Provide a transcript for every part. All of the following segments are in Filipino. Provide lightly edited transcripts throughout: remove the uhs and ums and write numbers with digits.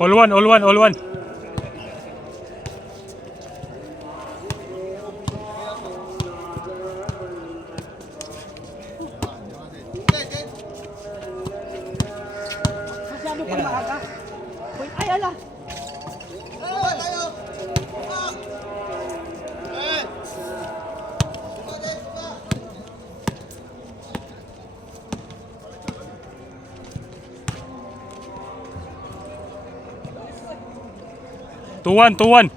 All one, all one, all one. Masyado pa maaga. Ay, ala. 2-1, 2-1.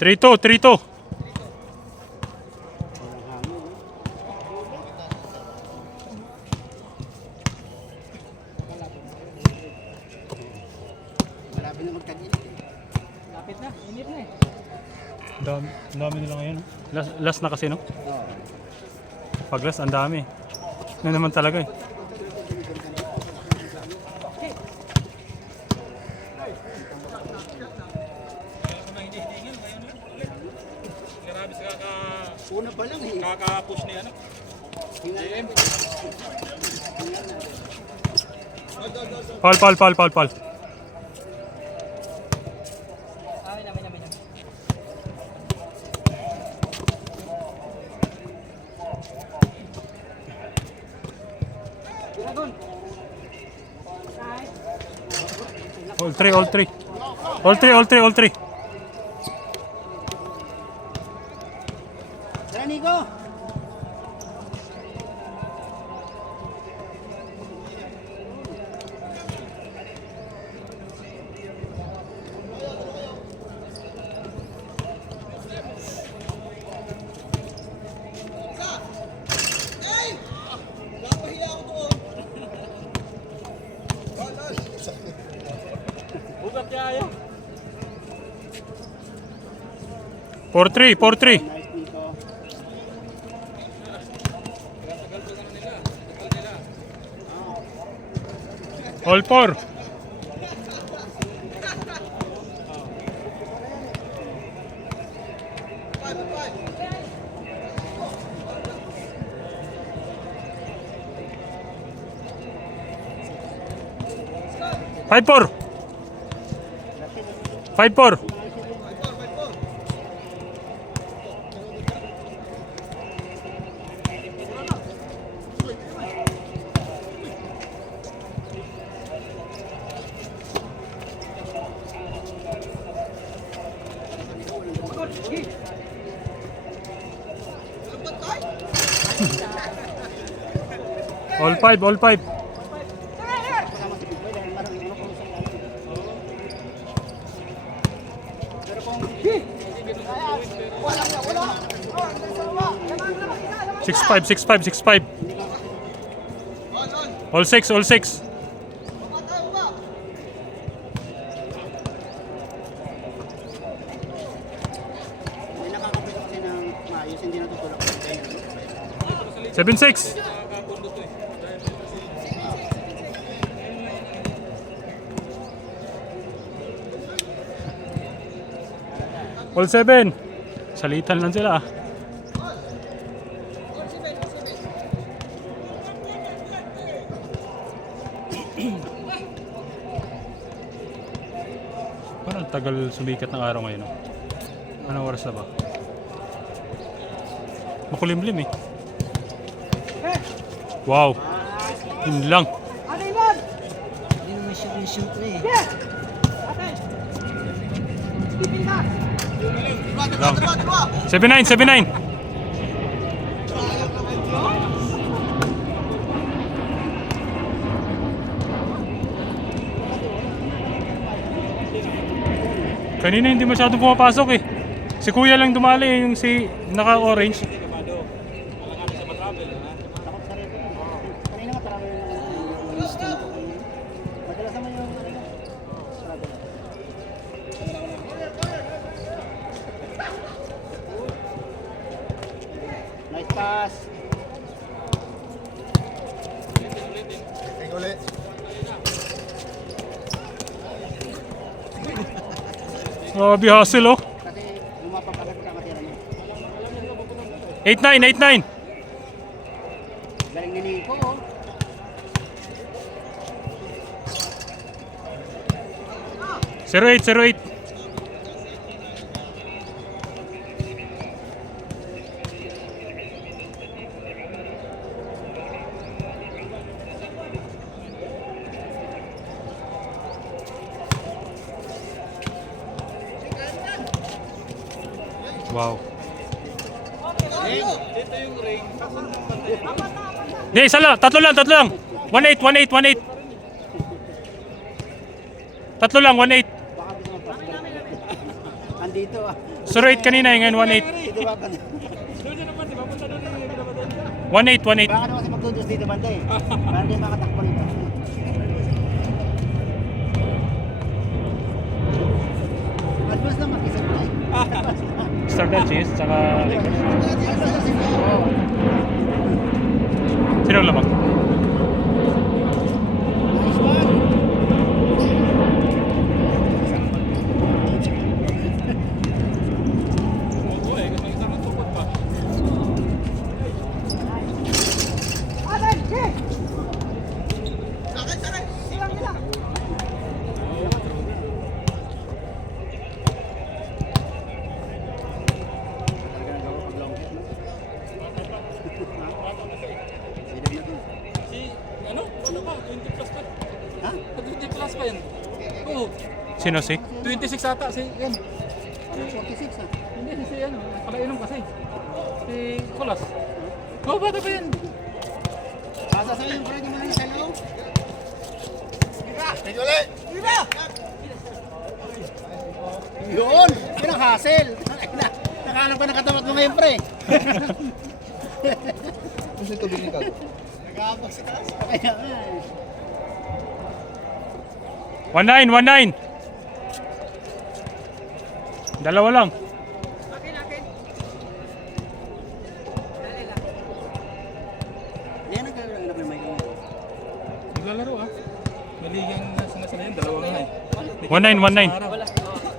Three-two, 3-2. Malapit na magtagilid. Lapit na, init na eh. Dami nila ngayon. Last na kasi, no? Oo. Pag last, ang dami. Yan naman talaga eh. Una pa lang eh. Kaka-push niya ano? Paul. All three. Tara, Nico! Bugat niya ayaw. 4-3. Nice, Nico. All four. Five four. 5-4. All five. Six five. All six. May nakakapit kasi ng maayos, hindi natutulak. 7-6. All 7. Salitan lang sila. Parang tagal sumikat ng araw ngayon. No? Anong oras na ba? Makulimlim eh. Wow. Yun lang. Hindi naman shoot na eh. Lang. 7-9. Kanina hindi masyadong pumapasok eh. Si Kuya lang dumali eh, yung si naka-orange. Kanina nga parang yung instinct. Madalas naman yung Grabe hustle oh. Kasi lumapag agad sa katira niya. 8-9, 8-9. Galing ni Nico, oh. Zero eight, 0-8. Wow. Ito yung ring. Di, isa lang. Tatlo lang. 1-8, 1-8, 1-8. Tatlo lang, 1-8. Baka gusto mo pa. Andito, ah. 0-8 kanina, ngayon 1-8. Dito ba? Doon yun naman, di ba? Punta doon yung ginabatan. 1-8, 1-8. Baka naman kasi magtutos dito banda eh. Para di makatakbo nito. Advance na mag-isip na eh. Star Bell Cheese, tsaka Lakers. Sino ang lamang? Nice one. Oo eh, may isang tukot pa. Si, ano pa? 20 plus pa. Ha? 20 plus pa yan. Oo. Sino si? 26 ata si yan. 46 ah. Hindi si ano, nakainom kasi. Si Kulas. Oo, bata pa yan. Sasasayin yung friend mo na yung salo. Yun! Yun ang hassle. Nakahanap ka ng katapat mo ngayon, pre. Kasi tubig ni Kag. Nagkakapag sa taas. Kaya nga eh. 1-9, 1-9. Dalawa lang. Yan ang kailangan na may ngayon. Naglalaro ah. Maligang sinasala yan, dalawa nga eh. 1-9, 1-9. Araw.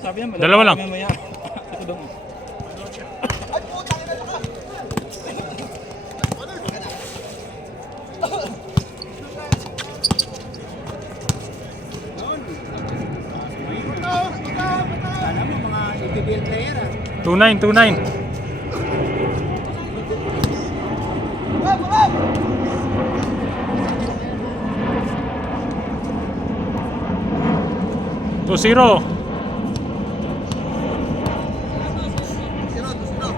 Sabi niya, Dalawa lang. mamaya. Ito daw. Alam mo, mga UPBL player ah. 2-9, 2-9. Two zero.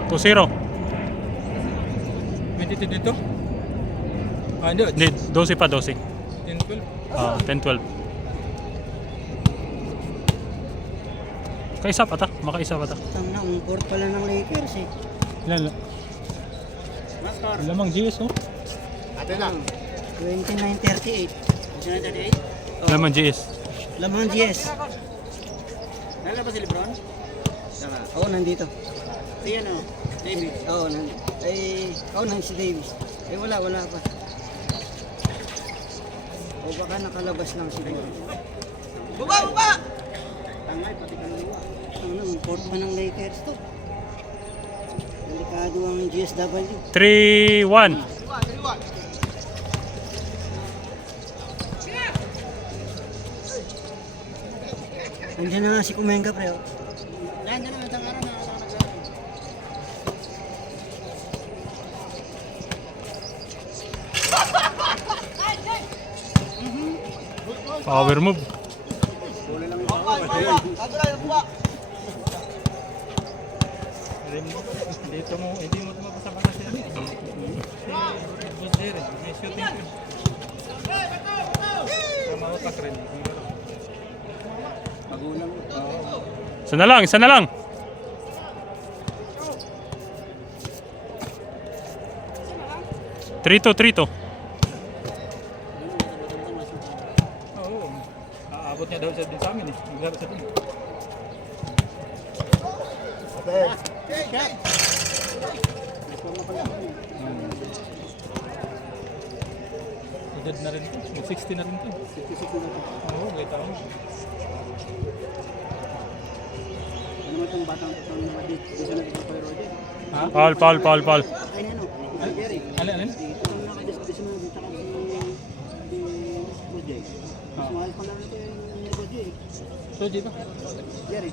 2-0. 22 dito? Ah, hindi. Hindi, 12 pa, 12. 10, 12. 10-12. Kaisa pa ta, makaisa pa ta. Tama na, ang court pala ng Lakers eh. Ilan lang? Master. Lamang GS oh. Ate lang. 29-38. 29-38? Lamang GS. Lamang GS. Nalala ba si Lebron? Tama. Oo, nandito. Si ano? Davis? Oo, nandito. Nandito si Davis. Wala pa. O baka nakalabas lang si Davis. Baba! Tangay, pati kaluluwa. Ang court pa ng Lakers to. Delikado ang GSW. 3-1. Nandiyan na nga si Kumenga, pre. Nandiyan na isang araw na. Power move. Bola lang yung power. Dito mo, hindi mo mapasama na siya. Buzzer eh, may shooting ko. Mautak rin. Magulang. Isa na lang, isa na lang. Trito. Oo. Aabot niya daw siya din sa amin eh. Maglaro siya din. Edad na rin ito. Mag-60 na rin ito. 66 na rin. Oo, may taon. yung batang itong mga dito na dito pero din. Ha? Paul. Ay na ano, Jerry. Alin? Itong nakadiskutis mo dito kasi si Boss Jay. Mas mahal pa lang ito yung Boss Jay. Soji ba? Jerry.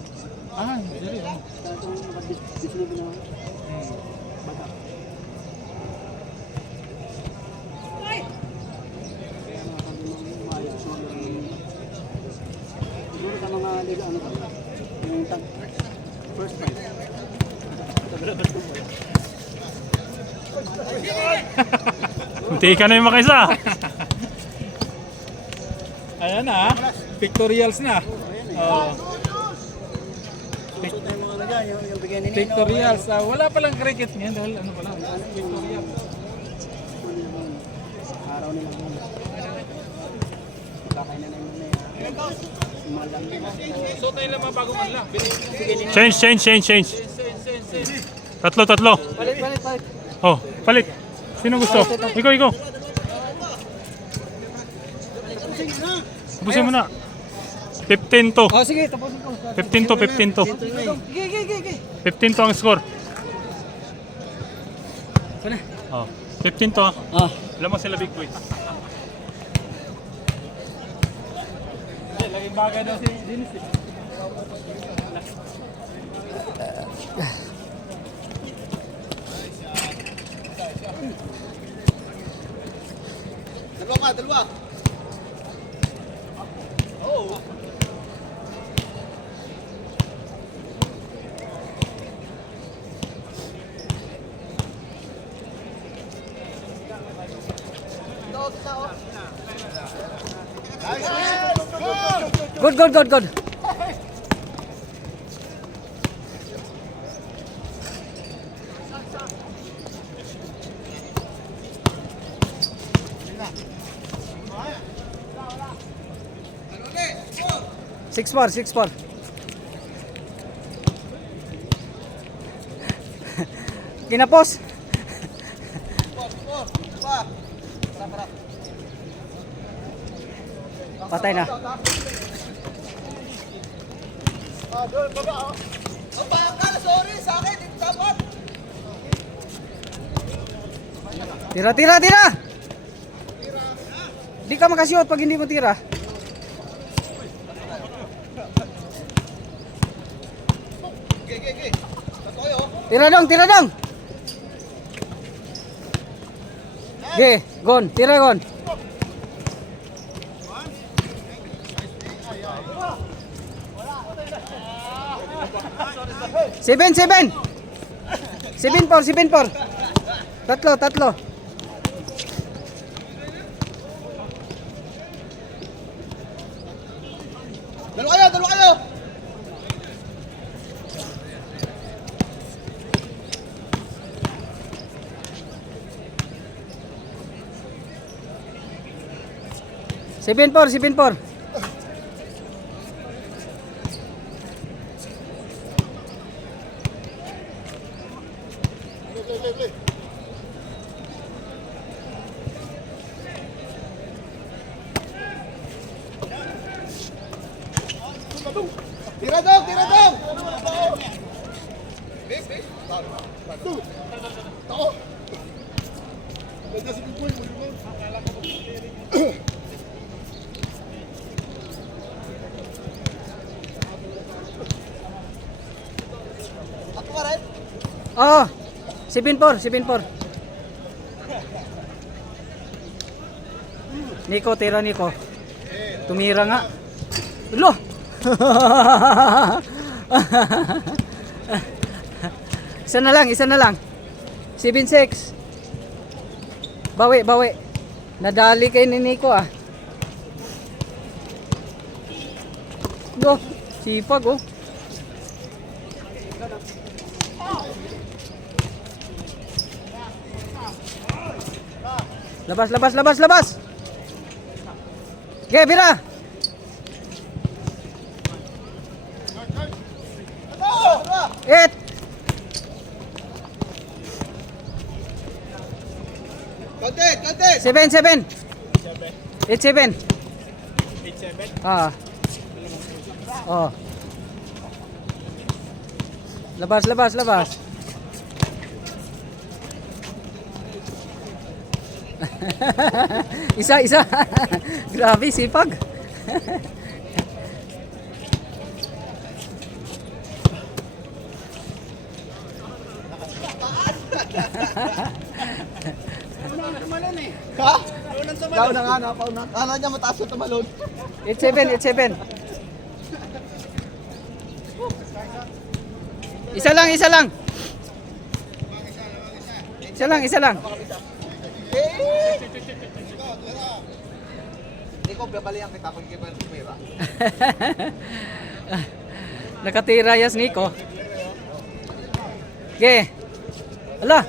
Ah, Jerry. Itong nakadiskutis mo na bata. Siguro sa mga liga ano ba? Yung tag first prize. Munti ka na yung makaisa. Ayan na, pictorials na. Oh, Gusto tayo mga ano dyan, yung bigyan ni Nino. pictorials. Wala palang cricket ngayon dahil ano pala. Pictorial. Araw nila mo. Bakay na naman na yan. Malam nila. So tayo lang mga bagong kanila. Change. Tatlo. Palit. Oh, palit. Sino gusto? Ikaw. Tapusin mo na. 15 to. Oh, sige, tapusin ko. 15 to. Gigi. 15 to ang score. Sana. Oh, 15 to. Ah. Alam mo sila big boy. Laging bagay daw si Dennis eh. Dalawa. Good. 6-4. Kinapos. Patay na. Tira. Di ka makasiyot pag hindi mo tira. Tira dong. Tira gon. 7. 7-4. Tatlo. Dalawa kayo. Seven four. Tira dong. Tako. Ganda si Bigboy mo. Ako ka rin? Oo. 7-4. Nico, tira Nico. Tumira nga. Ulo! Isa na lang. 7-6. Bawi. Nadali kay ni Nico ah. Do, sipag oh. Labas. Okay, Bira. It. Content. 7. 8-7. Ah. Oh. Labas, labas, labas. Isa, isa. Grabe, sipag. Ha? Daw na nga, napauna. Kala niya mataas yung tumalon. 87, 87. Isa lang, isa lang. Isa lang, isa lang. Hindi ko babalihan kita pag iba tumira. Nakatira yas Nico. Okay. Ala.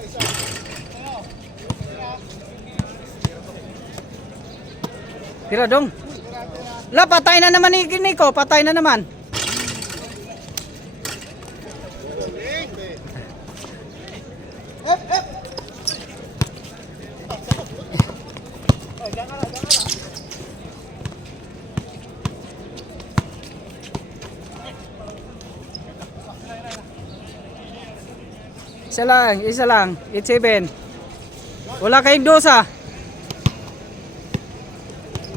Tira dong. La, patay na naman ni Nico, patay na naman. Isa lang, 87. Wala kayong dosa.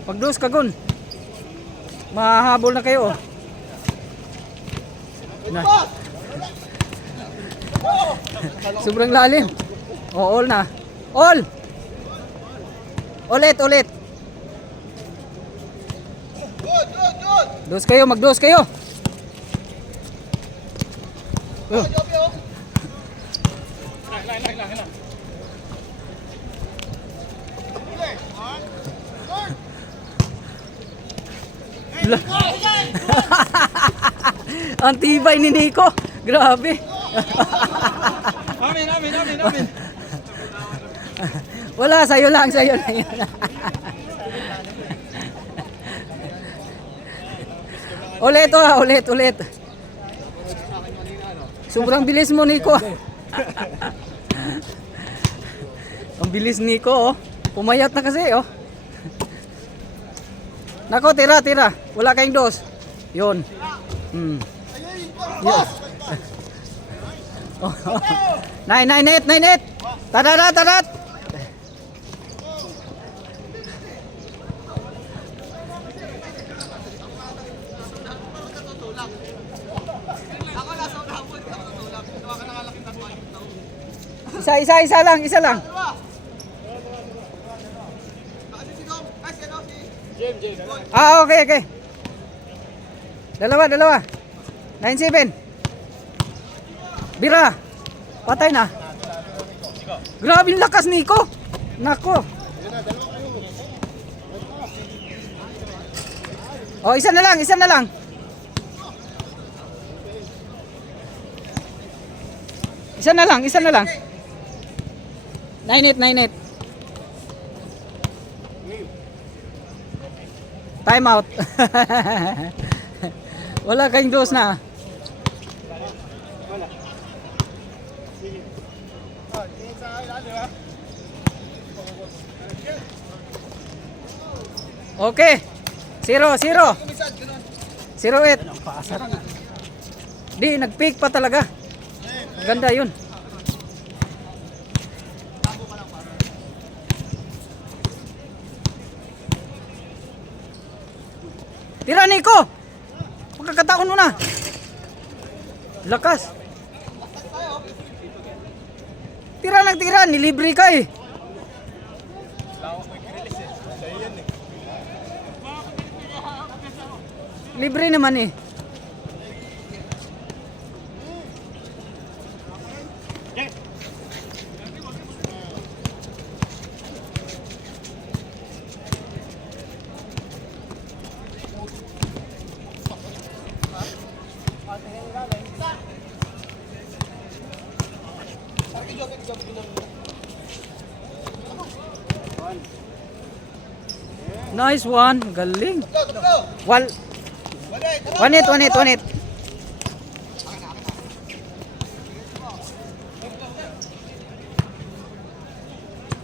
Pag dos kagun. Mahabol na kayo. Na. Sobrang lalim. Oh, all na. All. Ulit, ulit. Dos kayo, magdos kayo. Oh. Ang tibay ni Nico. Grabe. Amin, amin, amin, amin. Wala, sa'yo lang, sa'yo lang. Ulit, ulit, ulit. Sobrang bilis mo, Nico. Ang bilis, Nico, oh. Pumayat na kasi, oh. Nako, tira, tira. Wala kayong dos. Yun. Hmm. Yun. 998, 98. Tadarat, tadat. Isa lang, isa lang. Ah, okay, okay. Dalawa, dalawa. 97. Bira. Patay na. Grabe yung lakas, Nico. Nako. Oh, isa na lang, isa na lang. Isa na lang, isa na lang. 98, 98. Time out. Wala kayong dos na. Okay. 0, 0. 08. Di, nag-peak pa talaga. Ganda yun. Tira, Nico! Pagkakataon mo na. Lakas. Tira lang, tira. Nilibre ka eh. Libre naman eh. Nice one. Galing. One it, one it, one it.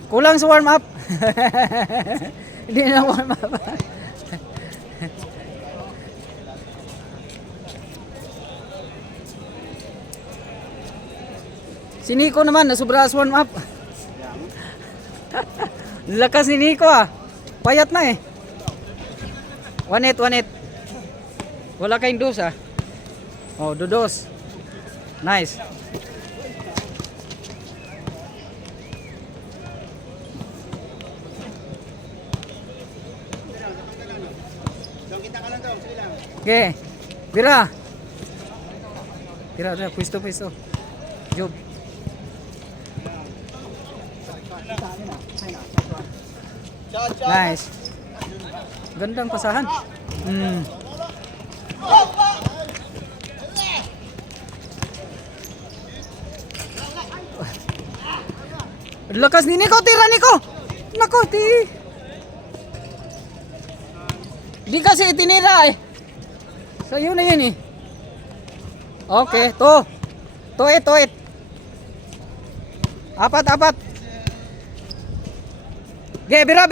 Kulang sa warm up. Hindi na warm up. Si Nico naman, nasubra sa warm up. Lakas ni Nico ah. Payat na eh. 1-8, 1-8. Wala kayong dos ah. Oh, dos. Nice. Okay. Bira. Bira, pwesto. Job. Nice. Gandang pasahan. Lakas ni Nico, tira Nico. Nako, Di kasi itinira eh. So yun na yun eh. Okay, to 8. Apat. Okay, bira.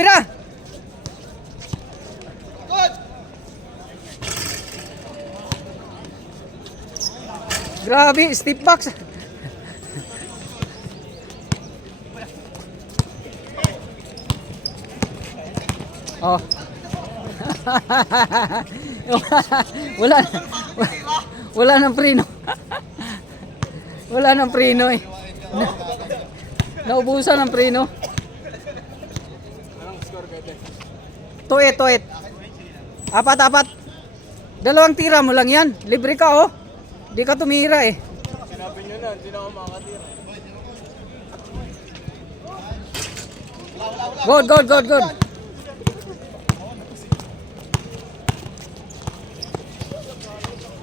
Grabe, step box. Oh. Wala nang preno. Wala nang preno eh. Naubusan ng preno. Tuit. Apat. Dalawang tira mo lang yan. Libre ka oh. Di ka tumira eh. Sinabi nyo na, hindi na ako makakatira. Good.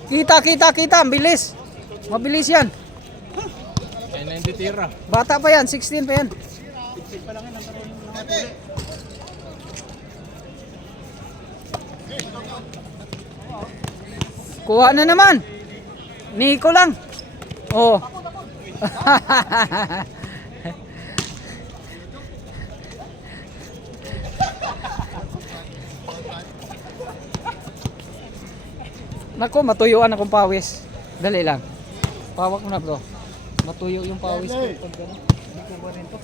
Kita. Ang bilis. Mabilis yan. Kaya na hindi tira. Bata pa yan. 16 pa yan. Kuha na naman. Nico lang. Oh. Nako, matuyuan akong pawis. Dali lang. Pawak mo na bro. Matuyo yung pawis ko. Pag gano'n. Hindi ko ba rin to?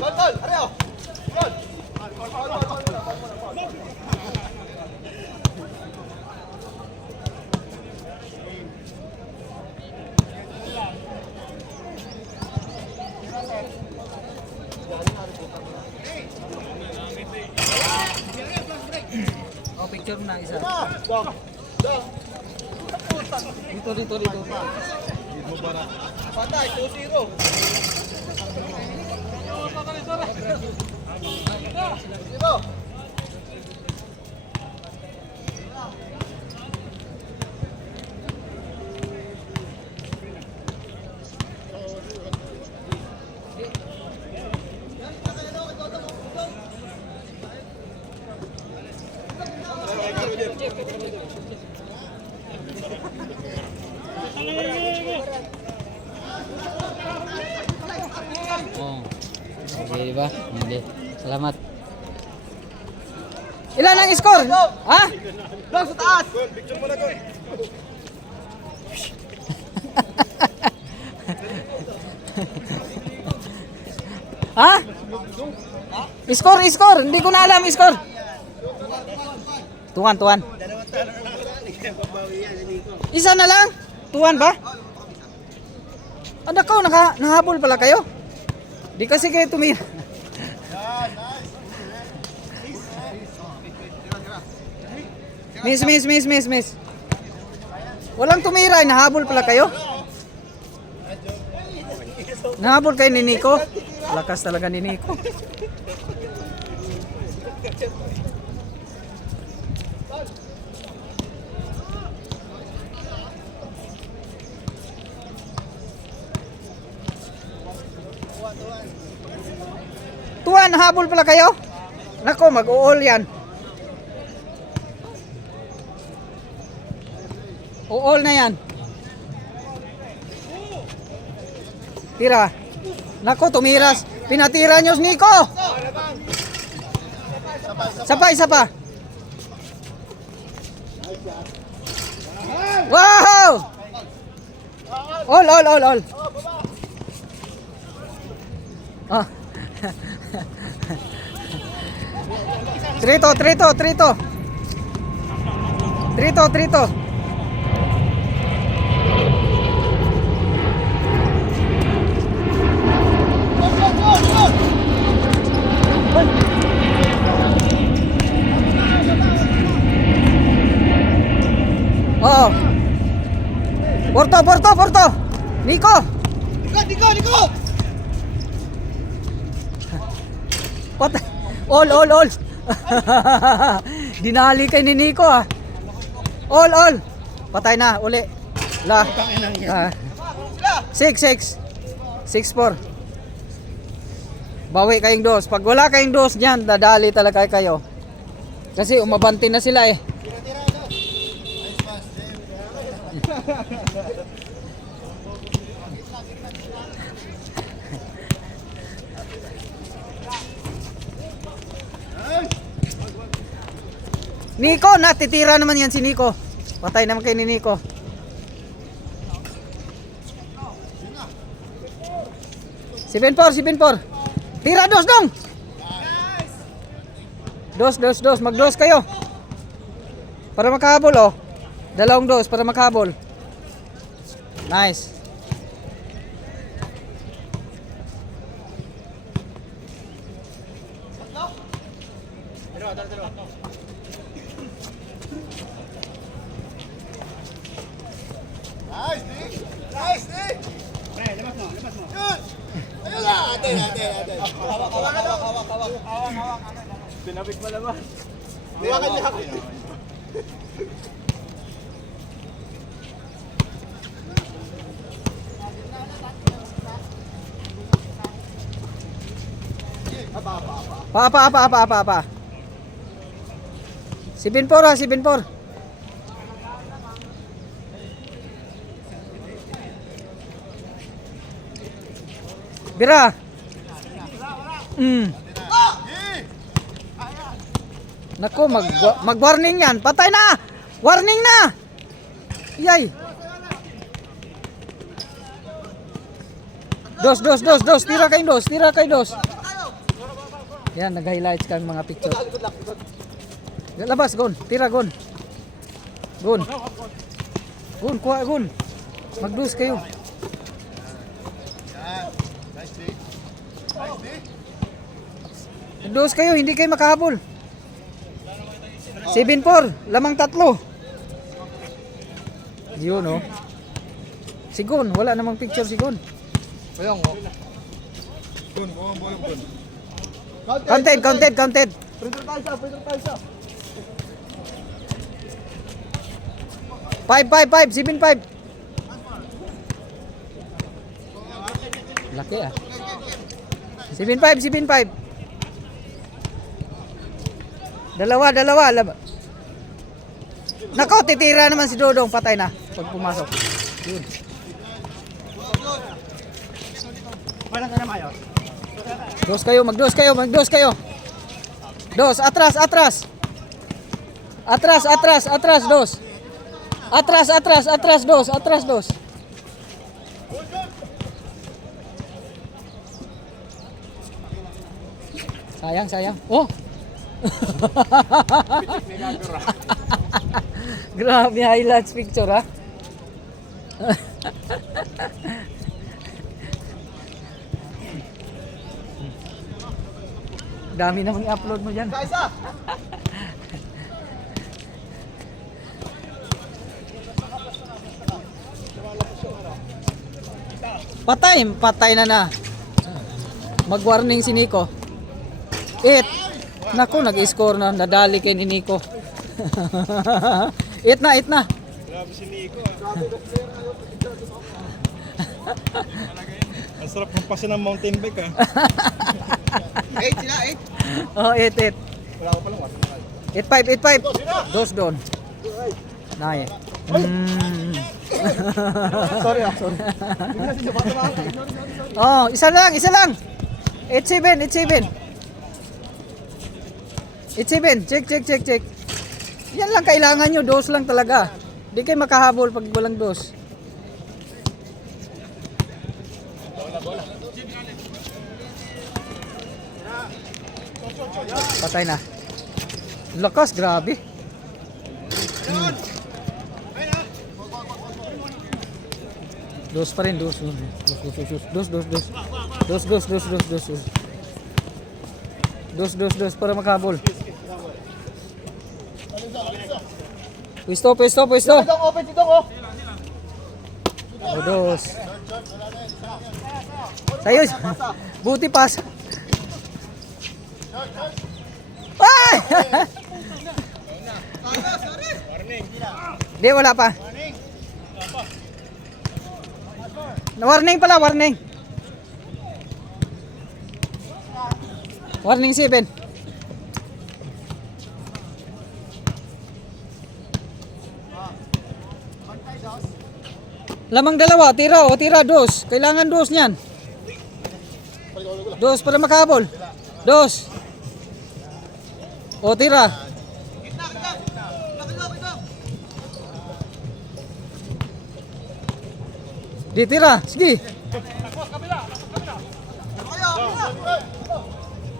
Gol! Areo! Gol! Oh, picture mo na isa. Dito. Patay, 2-0. Oh. Okay, diba? Hindi. Salamat. Ilan ang score? Ha? Gol sa taas! Gol, picture mo na gol. Ha? Score. Hindi ko na alam score. Tuwan. Isa na lang? Tuwan ba? Anak ko, nahabol pala kayo? Di kasi kayo tumira. Miss. Walang tumira, nahabol pala kayo? Nahabol kayo ni Nico? Lakas talaga ni Nico. Tuwan, habol pala kayo? Nako, mag-uol yan. Uol na yan. Tira. Nako, tumiras. Pinatira nyo, Nico. Isa pa. Wow! All. Ah. Trito. Oh. Porto. Nico. Liko! Pat all. Dinali kay ni Nico ah. All. Patay na, uli. La. 6-4. Bawi kayong dos. Pag wala kayong dos diyan, dadali talaga kayo. Kasi umabanti na sila eh. Nico, natitira naman yan si Nico. Patay naman kay ni Nico. Seven four. Tira dos dong. Dos. Mag-dos kayo. Para makahabol oh. Dalawang dos para makahabol. Nice. Nice, Nick! Pre, labas mo. Yun! Ayun na! Ate. Hawak. Pinabig mo labas. Hawakan niya ako. Pa. 7-4. Bira. Nako, mag-warning yan. Patay na. Warning na. Yay. Dos. Tira kay dos. Yan, nag-highlights kang mga picture. Labas, gon. Tira, gon. Gon, kuha, gon. Mag-dos kayo. Mag-dos kayo, hindi kayo makahabol. 7-4, lamang 3. Yun, oh. Si Gon, wala namang picture si Gon. Ayun, oh. Gun. Counted. Printer tayo siya. 7-5. Laki ah. 7-5. Dalawa. Nako, titira naman si Dodong. Patay na pag pumasok. Yun. Mag-dos kayo. Dos, atras, dos. Atras, dos. Sayang. Oh. Grabe highlights picture ha. Dami naman i-upload mo dyan. Patay na. Mag-warning si Nico. 8. Naku, nag-score na. Nadali kay ni Nico. 8 na. Grabe si Nico. Ang sarap ng pasa ng mountain bike ah. 8 sila, 8. Oh, 8. Wala ko palang 8-5. Dos doon. Nay. Sorry. Oh, isa lang. 8-7. Check. Yan lang kailangan nyo. Dos lang talaga. Di kayo makahabol pag walang dos. Patay na. Lakas, grabe. Dos pa rin, dos. Dos para makabol. Pwesto. Sidong, open, Sidong, oh. O, dos. Tayo. Buti pas. Ay! Di, wala pa. Warning pala, warning. Warning 7. Lamang dalawa, tira o tira, dos. Kailangan dos niyan. Dos para makabol. Dos. O tira. Di tira, sige.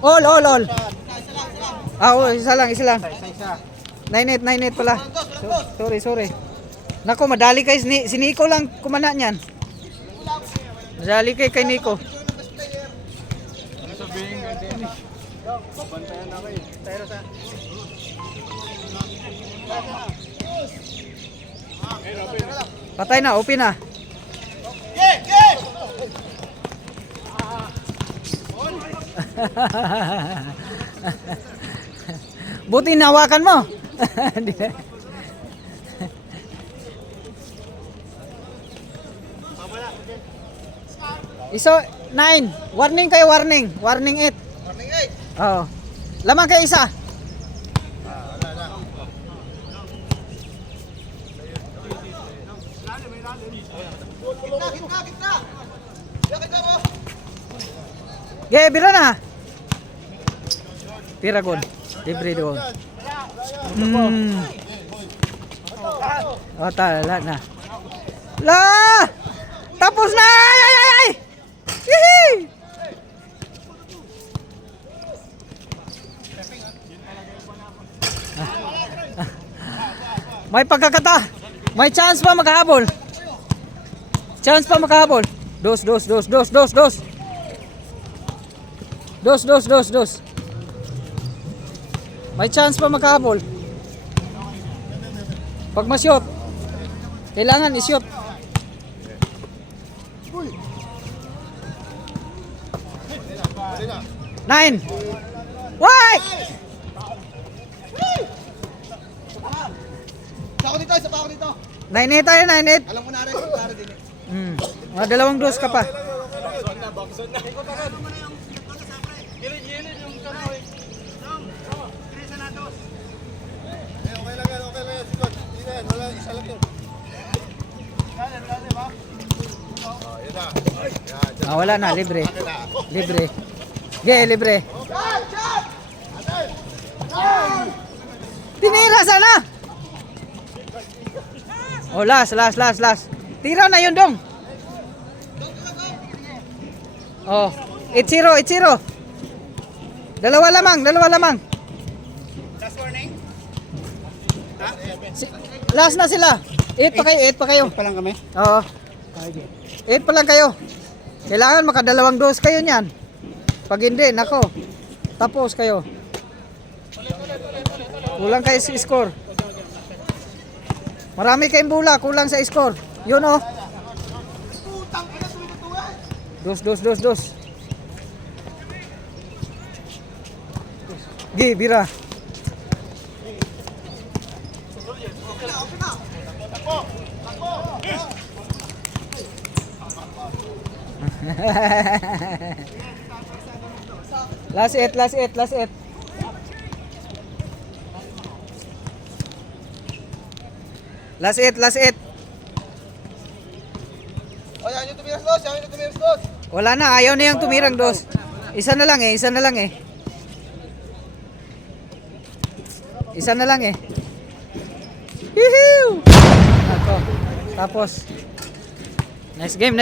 All. Ah, oh, isa lang. 9-8 pala. Sorry. Nako, madali kay si Nico lang kumana niyan. Madali kay Nico. Patay na, open na. Buti nawakan mo. Iso 9. Warning kayo, warning. Warning 8. Warning 8. Oo. Lamang kayo isa. Gitna. Kita mo. Ge, bira na. Tira gon. Libre doon. Oh, tala na. La! Tapos na! Ay! Hihi! May pagkakata. May chance pa makahabol. Dos. May chance pa makahabol. Pag ma-shoot, kailangan i-shoot. Nine. Why? Isa pa ako dito. 9-8 tayo, 9-8. Alam ko na rin, para din. Mga dalawang dos ka pa. Okay lang yan. Sigod. Hindi na yan. Wala, isa lang yun. Wala na, libre. Libre. Tinira sana. Oh, last. Tira na yun dong. Oh, 8-0. Dalawa lamang. Last warning. Last na sila. 8 pa kayo. Pa lang kami. Oo. 8 pa lang kayo. Kailangan makadalawang dos kayo niyan. Pag hindi, nako. Tapos kayo. Kulang kayo sa score. Marami kayong bola, kulang sa score. Yun oh. Dos. Gi, bira. Last 8. Last 8. O, yan yung tumiras dos. Wala na, ayaw na yung tumirang dos. Isa na lang eh. Isa na lang eh. Hihiw! Ako. Tapos. Nice game.